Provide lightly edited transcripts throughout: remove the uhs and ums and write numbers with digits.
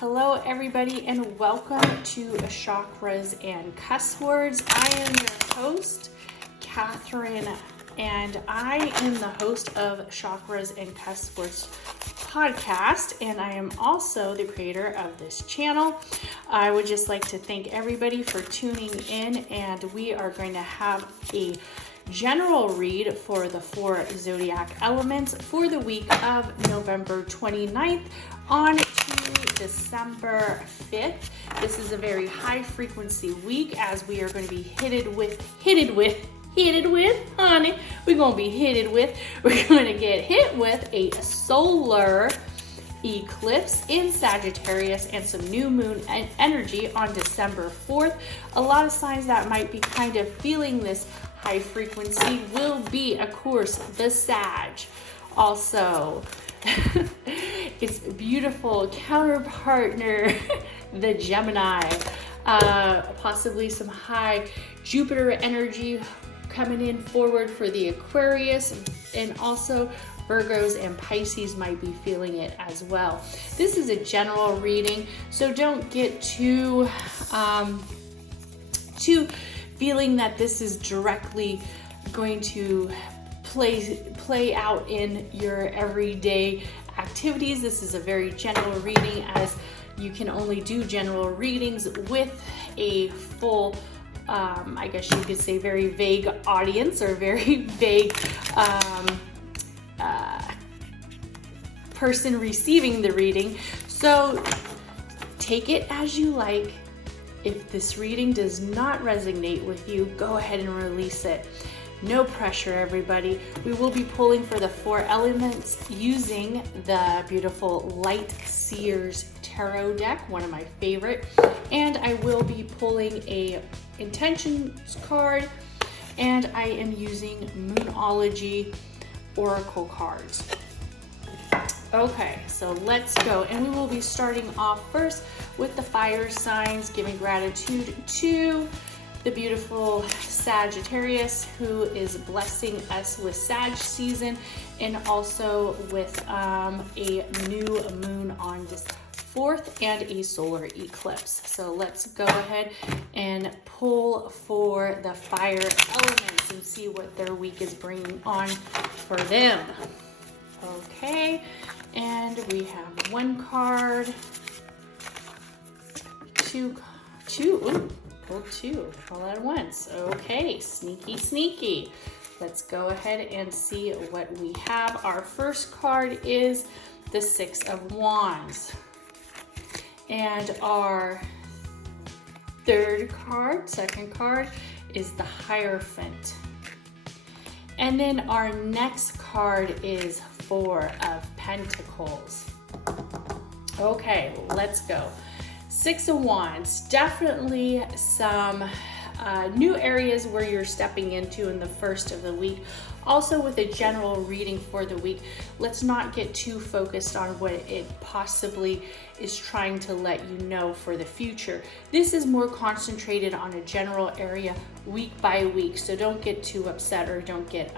Hello everybody and welcome to Chakras and Cuss Words. I am your host, Catherine, and I am the host of Chakras and Cuss Words podcast, and I am also the creator of this channel. I would just like to thank everybody for tuning in, and we are going to have a general read for the 4 zodiac elements for the week of November 29th on to December 5th. This is a very high frequency week as we are going to be hit with, honey. We're going to be we're going to get hit with a solar eclipse in Sagittarius and some new moon energy on December 4th. A lot of signs that might be kind of feeling this high frequency will be, of course, the Sag. Also, its beautiful counterpartner, the Gemini. Possibly some high Jupiter energy coming in forward for the Aquarius, and also Virgos and Pisces might be feeling it as well. This is a general reading, so don't get too feeling that this is directly going to play out in your everyday activities. This is a very general reading, as you can only do general readings with a full I guess you could say very vague audience, or very vague person receiving the reading. So take it as you like. If this reading does not resonate with you, go ahead and release it. No pressure, everybody. We will be pulling for the 4 elements using the beautiful Light Seers tarot deck, one of my favorite. And I will be pulling a intentions card, and I am using Moonology oracle cards. Okay, so let's go. And we will be starting off first with the fire signs, giving gratitude to the beautiful Sagittarius, who is blessing us with Sag season, and also with a new moon on this 4th and a solar eclipse. So let's go ahead and pull for the fire elements and see what their week is bringing on for them. Okay, and we have 1 card, 2, pull 2 all at once. Okay, sneaky. Let's go ahead and see what we have. Our first card is the 6 of Wands. And our second card is the Hierophant. And then our next card is 4 of Pentacles. Okay, let's go. 6 of Wands, definitely some new areas where you're stepping into in the first of the week. Also, with a general reading for the week, let's not get too focused on what it possibly is trying to let you know for the future. This is more concentrated on a general area week by week, so don't get too upset, or don't get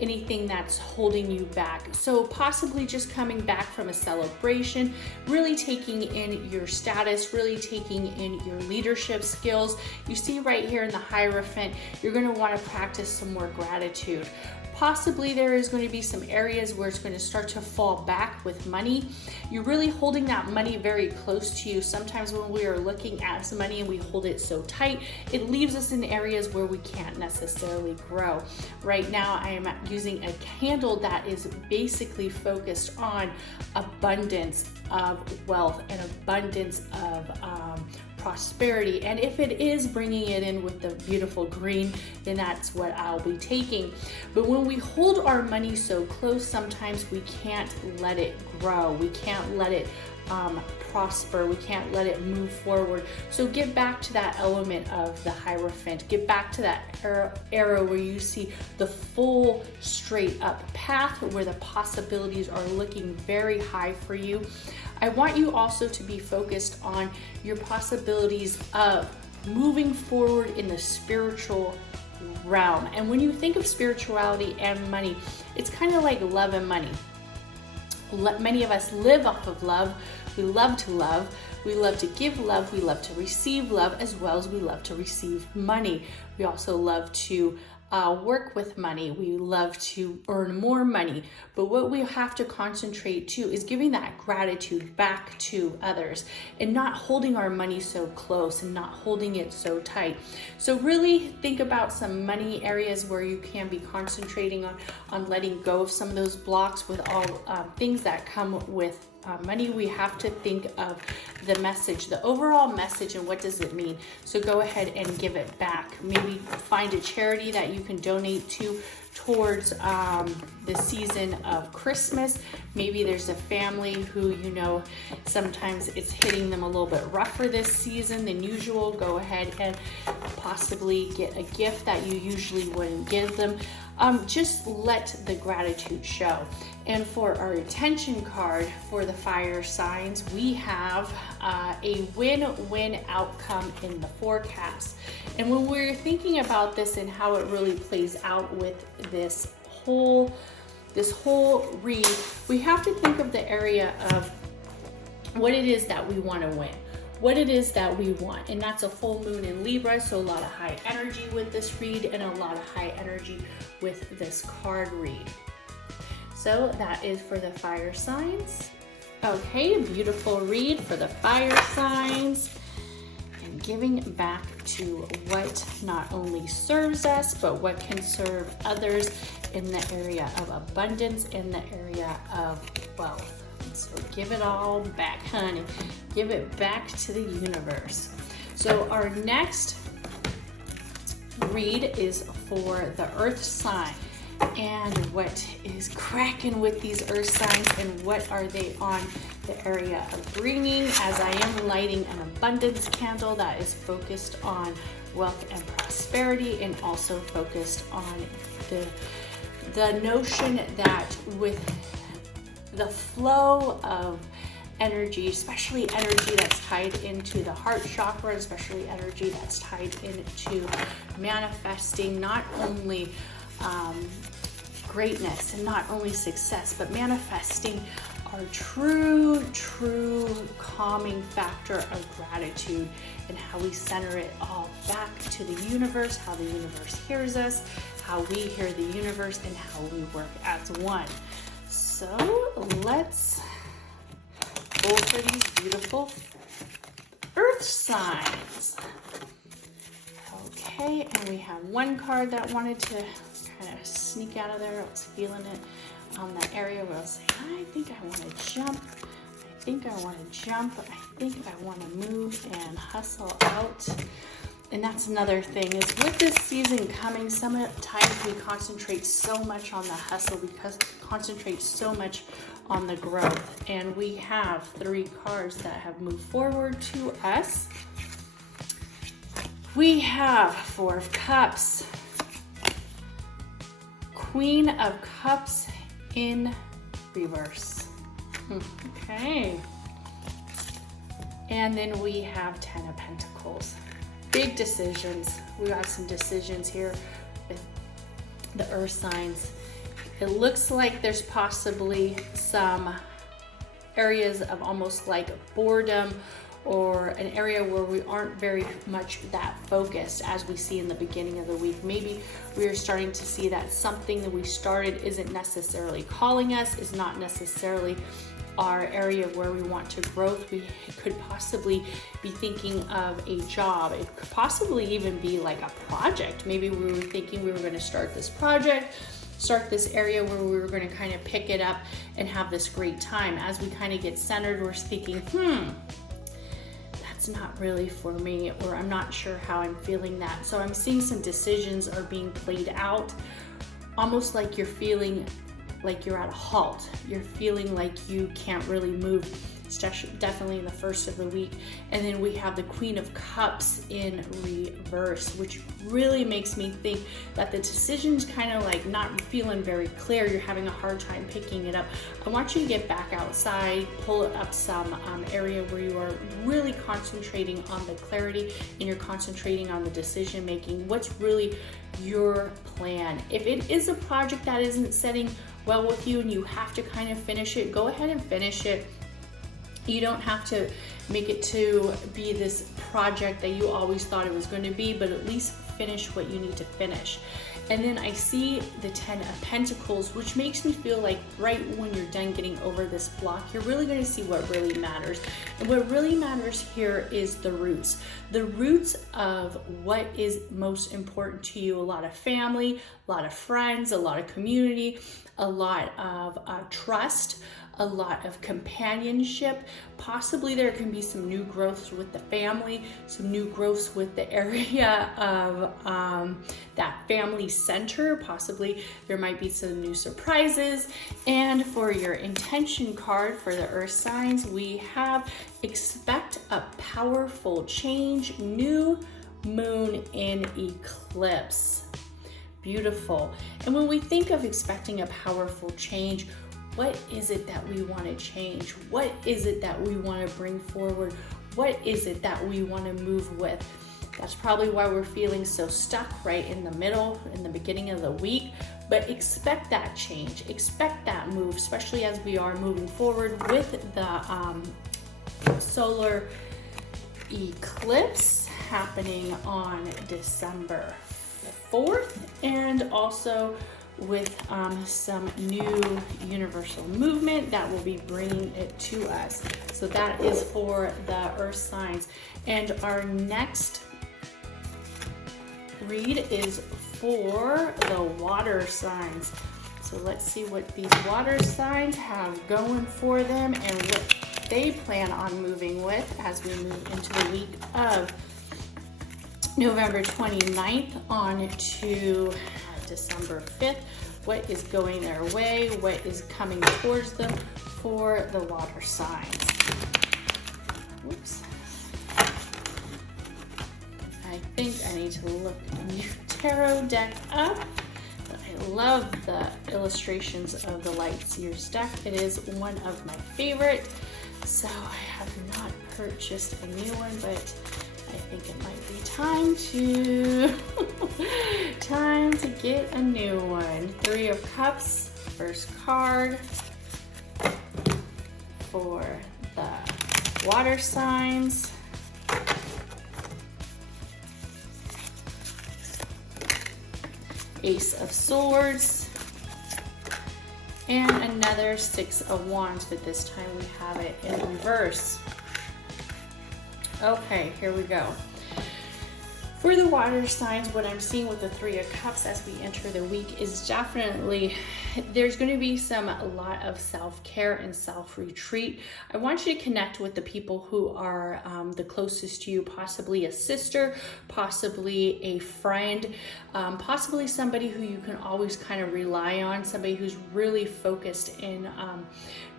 anything that's holding you back. So possibly just coming back from a celebration, really taking in your status, really taking in your leadership skills. You see right here in the Hierophant, you're going to want to practice some more gratitude. Possibly there is going to be some areas where it's going to start to fall back with money. You're really holding that money very close to you. Sometimes when we are looking at some money and we hold it so tight, it leaves us in areas where we can't necessarily grow. Right now, I am using a candle that is basically focused on abundance of wealth and abundance of prosperity. And if it is bringing it in with the beautiful green, then that's what I'll be taking. But when we hold our money so close, sometimes we can't let it grow. We can't let it prosper. We can't let it move forward. So get back to that element of the Hierophant. Get back to that arrow where you see the full straight up path, where the possibilities are looking very high for you. I want you also to be focused on your possibilities of moving forward in the spiritual realm. And when you think of spirituality and money, it's kind of like love and money. Many of us live off of love. We love to love. We love to give love. We love to receive love, as well as we love to receive money. We also love to work with money. We love to earn more money. But what we have to concentrate to is giving that gratitude back to others and not holding our money so close and not holding it so tight. So really think about some money areas where you can be concentrating on letting go of some of those blocks with all things that come with money. We have to think of the message, the overall message, and what does it mean. So go ahead and give it back. Maybe find a charity that you can donate to towards the season of Christmas. Maybe there's a family who, you know, sometimes it's hitting them a little bit rougher this season than usual. Go ahead and possibly get a gift that you usually wouldn't give them. Just let the gratitude show. And for our attention card for the fire signs, we have a win-win outcome in the forecast. And when we're thinking about this and how it really plays out with this whole read, we have to think of the area of what it is that we want to win, what it is that we want. And that's a full moon in Libra, so a lot of high energy with this read and a lot of high energy with this card read. So that is for the fire signs. Okay, beautiful read for the fire signs. And giving back to what not only serves us, but what can serve others in the area of abundance, in the area of wealth. So give it all back, honey. Give it back to the universe. So our next read is for the earth sign. And what is cracking with these earth signs and what are they on the area of bringing, as I am lighting an abundance candle that is focused on wealth and prosperity, and also focused on the notion that with the flow of energy, especially energy that's tied into the heart chakra, especially energy that's tied into manifesting not only greatness and not only success, but manifesting our true calming factor of gratitude, and how we center it all back to the universe, how the universe hears us, how we hear the universe, and how we work as one. So let's pull for these beautiful earth signs. Okay, and we have one card that wanted to kind of sneak out of there. I was feeling it on that area where I was saying, I think I want to jump. I think I want to jump. I think I want to move and hustle out. And that's another thing is with this season coming, sometimes we concentrate so much on the hustle because we concentrate so much on the growth. And we have 3 cards that have moved forward to us. We have 4 of Cups, Queen of Cups in reverse. Okay. And then we have 10 of Pentacles. Big decisions. We got some decisions here with the earth signs. It looks like there's possibly some areas of almost like boredom, or an area where we aren't very much that focused as we see in the beginning of the week. Maybe we are starting to see that something that we started isn't necessarily calling us, is not necessarily our area where we want to grow. We could possibly be thinking of a job. It could possibly even be like a project. Maybe we were thinking we were going to start this project, start this area where we were going to kind of pick it up and have this great time. As we kind of get centered, we're thinking, that's not really for me, or I'm not sure how I'm feeling that. So I'm seeing some decisions are being played out, almost like you're feeling like you're at a halt. You're feeling like you can't really move, definitely in the first of the week. And then we have the Queen of Cups in reverse, which really makes me think that the decision's kind of like not feeling very clear. You're having a hard time picking it up. I want you to get back outside, pull up some area where you are really concentrating on the clarity and you're concentrating on the decision making. What's really your plan? If it is a project that isn't setting well with you and you have to kind of finish it, go ahead and finish it. You don't have to make it to be this project that you always thought it was going to be, but at least finish what you need to finish. And then I see the 10 of Pentacles, which makes me feel like right when you're done getting over this block, you're really going to see what really matters. And what really matters here is the roots of what is most important to you. A lot of family, a lot of friends, a lot of community, a lot of trust, a lot of companionship. Possibly there can be some new growths with the family, some new growths with the area of that family center. Possibly there might be some new surprises. And for your intention card for the earth signs, we have expect a powerful change, new moon in eclipse. Beautiful. And when we think of expecting a powerful change, what is it that we want to change? What is it that we want to bring forward? What is it that we want to move with? That's probably why we're feeling so stuck right in the middle, in the beginning of the week. But expect that change, expect that move, especially as we are moving forward with the solar eclipse happening on December 4th, and also with some new universal movement that will be bringing it to us. So that is for the earth signs. And our next read is for the water signs. So let's see what these water signs have going for them and what they plan on moving with as we move into the week of November 29th on to December 5th. What is going their way? What is coming towards them for the water signs? Whoops. I think I need to look a new tarot deck up. I love the illustrations of the Light Seers deck. It is one of my favorite. So I have not purchased a new one, but I think it might be time to get a new one. 3 of Cups, first card for the water signs. Ace of Swords. And another 6 of Wands, but this time we have it in reverse. Okay, here we go. For the water signs, what I'm seeing with the 3 of Cups as we enter the week is definitely there's going to be a lot of self-care and self-retreat. I want you to connect with the people who are the closest to you, possibly a sister, possibly a friend, possibly somebody who you can always kind of rely on, somebody who's really focused in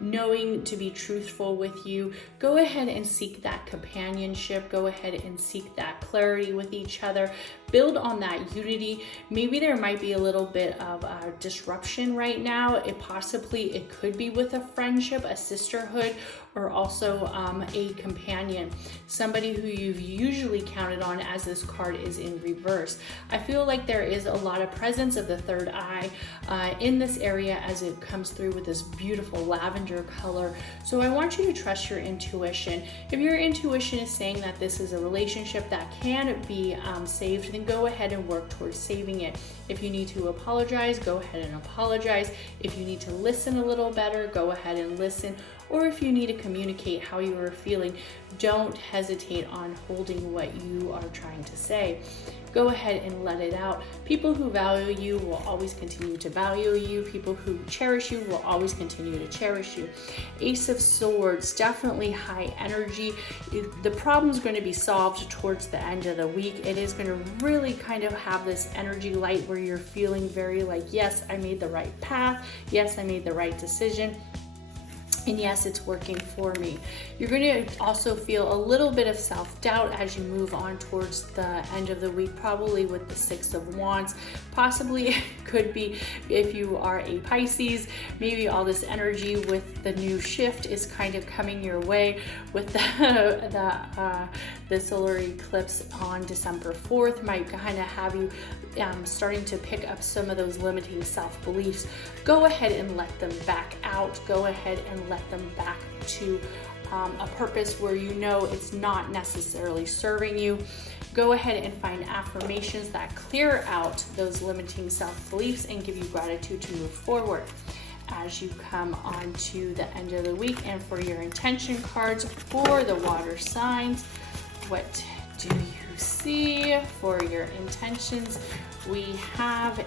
knowing to be truthful with you. Go ahead and seek that companionship. Go ahead and seek that clarity with each other. Build on that unity. Maybe there might be a little bit of disruption right now. It could be with a friendship, a sisterhood, or also a companion, somebody who you've usually counted on as this card is in reverse. I feel like there is a lot of presence of the third eye in this area as it comes through with this beautiful lavender color. So I want you to trust your intuition. If your intuition is saying that this is a relationship that can be saved, then go ahead and work towards saving it. If you need to apologize, go ahead and apologize. If you need to listen a little better, go ahead and listen. Or if you need to communicate how you are feeling, don't hesitate on holding what you are trying to say. Go ahead and let it out. People who value you will always continue to value you. People who cherish you will always continue to cherish you. Ace of Swords, definitely high energy. The problem is going to be solved towards the end of the week. It is going to really kind of have this energy light where you're feeling very like, yes, I made the right path. Yes, I made the right decision. And yes, it's working for me. You're going to also feel a little bit of self-doubt as you move on towards the end of the week, probably with the Six of Wands. Possibly it could be if you are a Pisces, maybe all this energy with the new shift is kind of coming your way with the solar eclipse on December 4th might kind of have you starting to pick up some of those limiting self-beliefs. Go ahead and let them back out. Go ahead and let them back to a purpose where you know it's not necessarily serving you. Go ahead and find affirmations that clear out those limiting self-beliefs and give you gratitude to move forward as you come on to the end of the week. And for your intention cards for the water signs, what do you see for your intentions? We have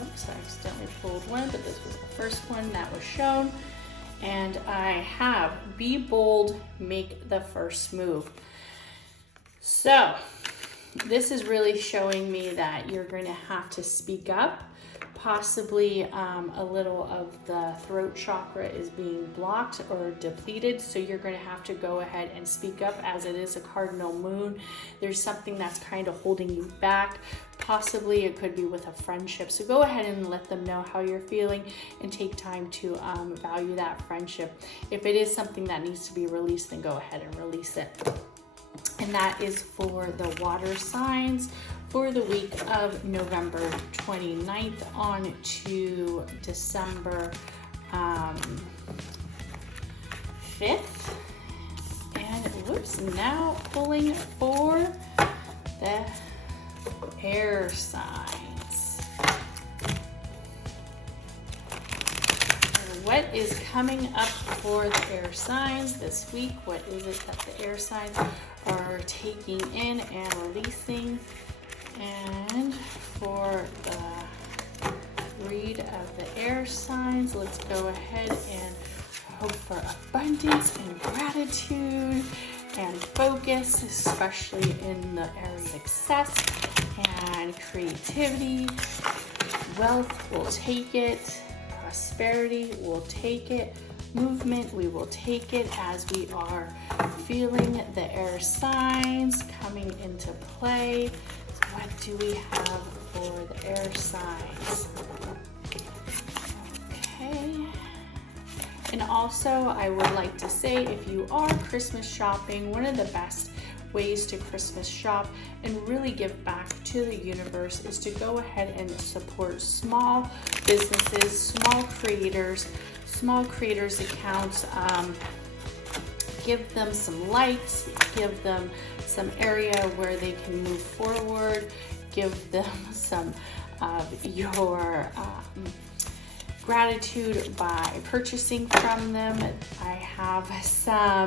oops, I accidentally pulled one, but this was the first one that was shown. And I have be bold, make the first move. So this is really showing me that you're going to have to speak up. Possibly a little of the throat chakra is being blocked or depleted, so you're going to have to go ahead and speak up as it is a cardinal moon. There's something that's kind of holding you back. Possibly it could be with a friendship, so go ahead and let them know how you're feeling and take time to value that friendship. If it is something that needs to be released, then go ahead and release it. And that is for the water signs for the week of November 29th on to December 5th. And whoops, now pulling for the air signs. What is coming up for the air signs this week? What is it that the air signs are taking in and releasing? And for the read of the air signs, let's go ahead and hope for abundance and gratitude and focus, especially in the area of success and creativity. Wealth, we'll take it. Prosperity, we'll take it. Movement, we will take it as we are feeling the air signs coming into play. What do we have for the air signs? Okay. And also, I would like to say, if you are Christmas shopping, one of the best ways to Christmas shop and really give back to the universe is to go ahead and support small businesses, small creators accounts. Give them some lights, give them some area where they can move forward, give them some of your gratitude by purchasing from them. I have some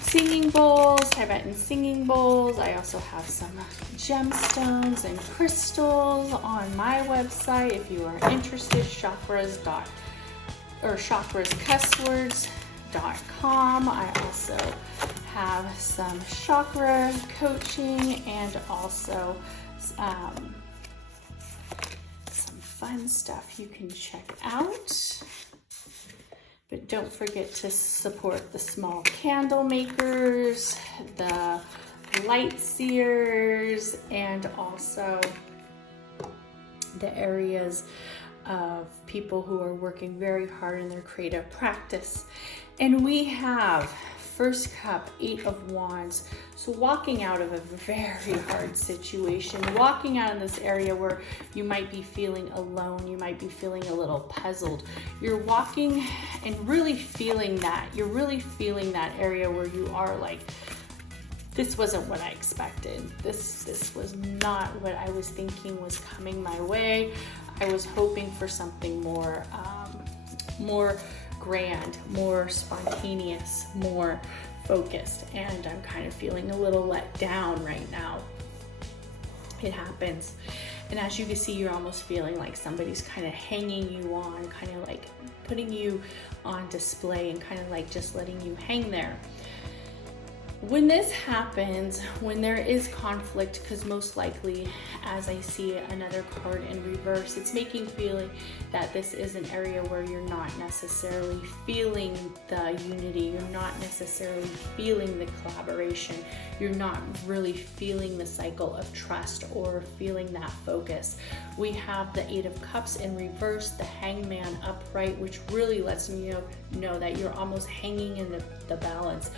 singing bowls, Tibetan singing bowls. I also have some gemstones and crystals on my website if you are interested, chakrascusswords.com. I also have some chakra coaching and also some fun stuff you can check out. But don't forget to support the small candle makers, the light seers, and also the areas of people who are working very hard in their creative practice. And we have First Cup, 8 of Wands. So walking out of a very hard situation, walking out of this area where you might be feeling alone, you might be feeling a little puzzled. You're walking and really feeling that. You're really feeling that area where you are like, this wasn't what I expected. This was not what I was thinking was coming my way. I was hoping for something more grand, more spontaneous, more focused, and I'm kind of feeling a little let down right now. It happens. And as you can see, you're almost feeling like somebody's kind of hanging you on, kind of like putting you on display and kind of like just letting you hang there. When this happens, when there is conflict, because most likely, as I see another card in reverse, it's making feeling that this is an area where you're not necessarily feeling the unity, you're not necessarily feeling the collaboration, you're not really feeling the cycle of trust or feeling that focus. We have the Eight of Cups in reverse, the Hangman upright, which really lets me know that you're almost hanging in the balance,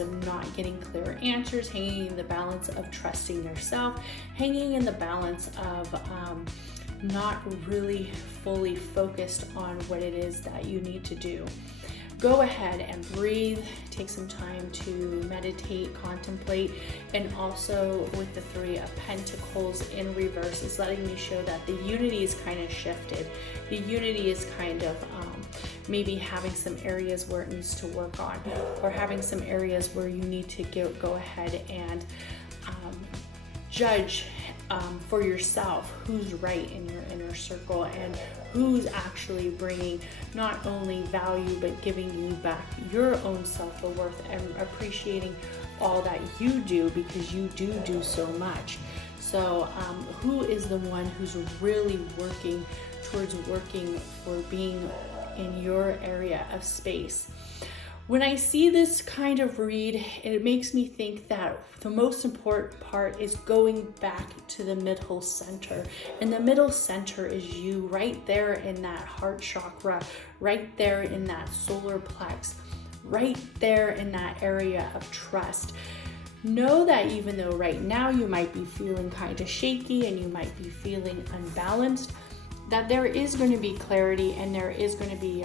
of not getting clear answers, hanging in the balance of trusting yourself, hanging in the balance of not really fully focused on what it is that you need to do. Go ahead and breathe, take some time to meditate, contemplate, and also with the Three of Pentacles in reverse is letting me show that the unity is kind of shifted. The unity is kind of maybe having some areas where it needs to work on, or having some areas where you need to go ahead and judge for yourself who's right in your inner circle and who's actually bringing not only value but giving you back your own self-worth and appreciating all that you do, because you do so much. So who is the one who's really working towards working for being in your area of space? When I see this kind of read, it makes me think that the most important part is going back to the middle center. And the middle center is you, right there in that heart chakra, right there in that solar plex, right there in that area of trust. Know that even though right now you might be feeling kind of shaky and you might be feeling unbalanced, that there is going to be clarity and there is going to be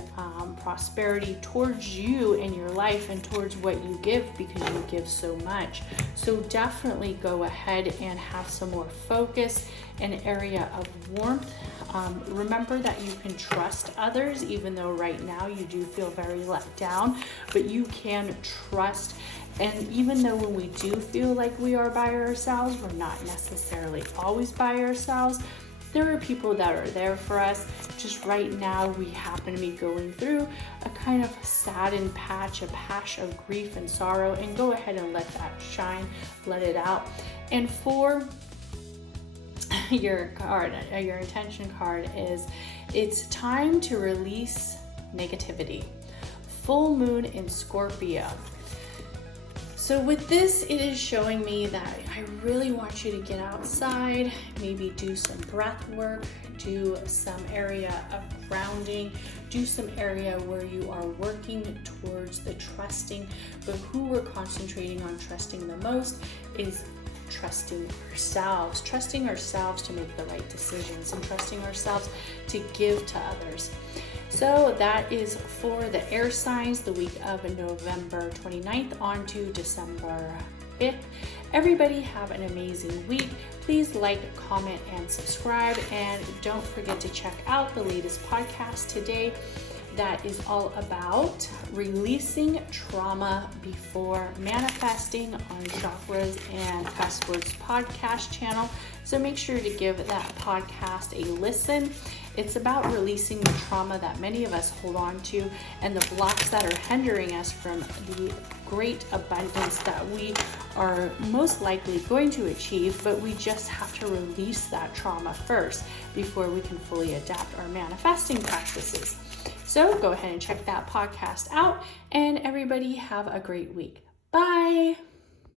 prosperity towards you in your life and towards what you give, because you give so much. So definitely go ahead and have some more focus, an area of warmth. Remember that you can trust others, even though right now you do feel very let down, but you can trust. And even though when we do feel like we are by ourselves, we're not necessarily always by ourselves. There are people that are there for us. Just right now, we happen to be going through a kind of saddened patch of grief and sorrow, and go ahead and let that shine, let it out. And for your card, your intention card is, it's time to release negativity. Full moon in Scorpio. So with this, it is showing me that I really want you to get outside, maybe do some breath work, do some area of grounding, do some area where you are working towards the trusting. But who we're concentrating on trusting the most is trusting ourselves to make the right decisions, and trusting ourselves to give to others. So that is for the air signs, the week of November 29th on to December 5th. Everybody have an amazing week. Please like, comment, and subscribe. And don't forget to check out the latest podcast today that is all about releasing trauma before manifesting on Chakras and Fast Words podcast channel. So make sure to give that podcast a listen. It's about releasing the trauma that many of us hold on to and the blocks that are hindering us from the great abundance that we are most likely going to achieve, but we just have to release that trauma first before we can fully adapt our manifesting practices. So go ahead and check that podcast out, and everybody have a great week. Bye.